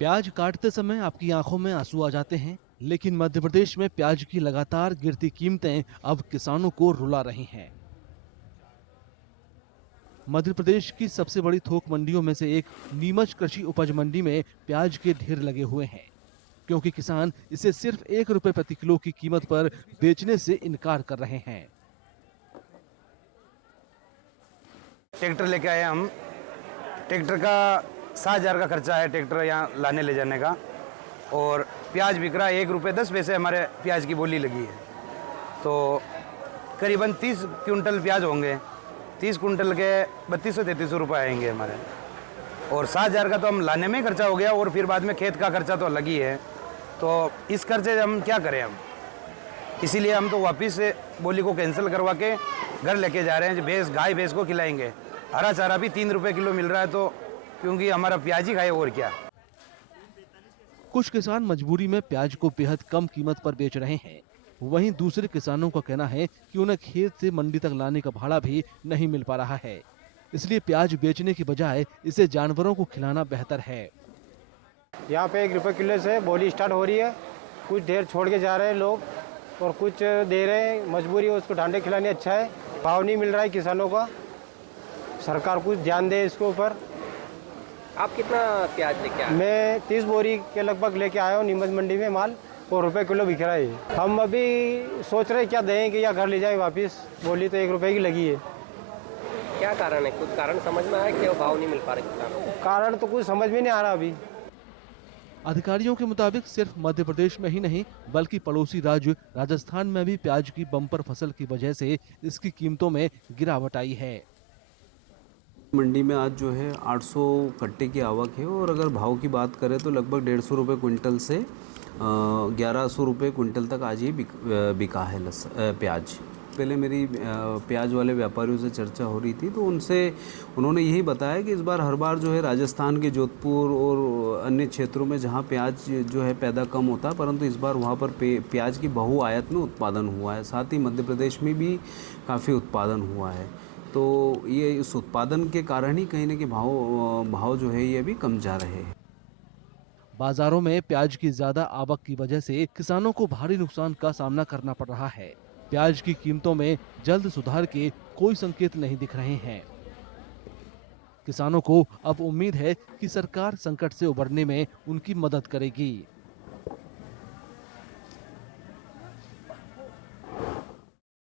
प्याज काटते समय आपकी आंखों में आंसू आ जाते हैं, लेकिन मध्य प्रदेश में प्याज की लगातार गिरती कीमतें अब किसानों को रुला रही हैं। मध्य प्रदेश की सबसे बड़ी थोक मंडियों में से एक नीमच कृषि उपज मंडी में प्याज के ढेर लगे हुए हैं, क्योंकि किसान इसे सिर्फ 1 रुपए प्रति किलो की कीमत पर बेचने से इनकार कर रहे हैं। ट्रैक्टर लेके आए हम। ट्रैक्टर का 7,000 का खर्चा है ट्रैक्टर यहाँ लाने ले जाने का, और प्याज बिक रहा है 1 रुपये 10 पैसे हमारे प्याज की बोली लगी है। तो करीबन 30 क्विंटल प्याज होंगे, 30 क्विंटल के 3200-3300 रुपये आएंगे हमारे, और 7,000 का तो हम लाने में ही खर्चा हो गया, और फिर बाद में खेत का खर्चा तो अलग ही है। तो इस खर्चे हम क्या करें हम, इसीलिए हम तो वापस से बोली को कैंसिल करवा के घर लेके जा रहे हैं। भैंस गाय भैंस को खिलाएंगे, हरा चारा भी 3 रुपये किलो मिल रहा है, तो क्योंकि हमारा प्याज ही खाए और क्या। कुछ किसान मजबूरी में प्याज को बेहद कम कीमत पर बेच रहे हैं, वहीं दूसरे किसानों का कहना है कि उन्हें खेत से मंडी तक लाने का भाड़ा भी नहीं मिल पा रहा है, इसलिए प्याज बेचने की बजाय इसे जानवरों को खिलाना बेहतर है। यहाँ पे 1 रुपये किलो से बोली स्टार्ट हो रही है। कुछ ढेर छोड़ के जा रहे हैं लोग और कुछ दे रहे हैं, मजबूरी है उसको ढांडे खिलाने। अच्छा है, भाव नहीं मिल रहा है किसानों का, सरकार कुछ ध्यान दे इसके ऊपर। आप कितना प्याज लेके आए? मैं 30 बोरी के लगभग लेके आया हूँ नीमच मंडी में माल, और रुपये किलो बिक रहा है। हम अभी सोच रहे क्या दें कि या घर ले जाए वापस, बोली तो 1 रुपये की लगी है। क्या कारण है, कुछ कारण समझ में आया कि वो भाव नहीं मिल पा रहे किसानों को? कारण तो कुछ समझ में नहीं आ रहा अभी। अधिकारियों के मुताबिक सिर्फ मध्य प्रदेश में ही नहीं, बल्कि पड़ोसी राज्य राजस्थान में भी प्याज की बम्पर फसल की वजह से इसकी कीमतों में गिरावट आई है। मंडी में आज जो है 800 कट्टे की आवक है, और अगर भाव की बात करें तो लगभग 150 रुपये क्विंटल से 1100 रुपये क्विंटल तक आज ये बिका है प्याज। पहले मेरी प्याज वाले व्यापारियों से चर्चा हो रही थी, तो उन्होंने यही बताया कि इस बार हर बार जो है राजस्थान के जोधपुर और अन्य क्षेत्रों में जहां प्याज जो है पैदा कम होता है, परंतु इस बार वहां पर प्याज की बहुआयात में उत्पादन हुआ है। साथ ही मध्य प्रदेश में भी काफ़ी उत्पादन हुआ है, तो ये इस उत्पादन के कारण ही कहीं ना कहीं भाव जो है ये भी कम जा रहे हैं। बाजारों में प्याज की ज्यादा आवक की वजह से किसानों को भारी नुकसान का सामना करना पड़ रहा है। प्याज की कीमतों में जल्द सुधार के कोई संकेत नहीं दिख रहे हैं। किसानों को अब उम्मीद है कि सरकार संकट से उबरने में उनकी मदद करेगी।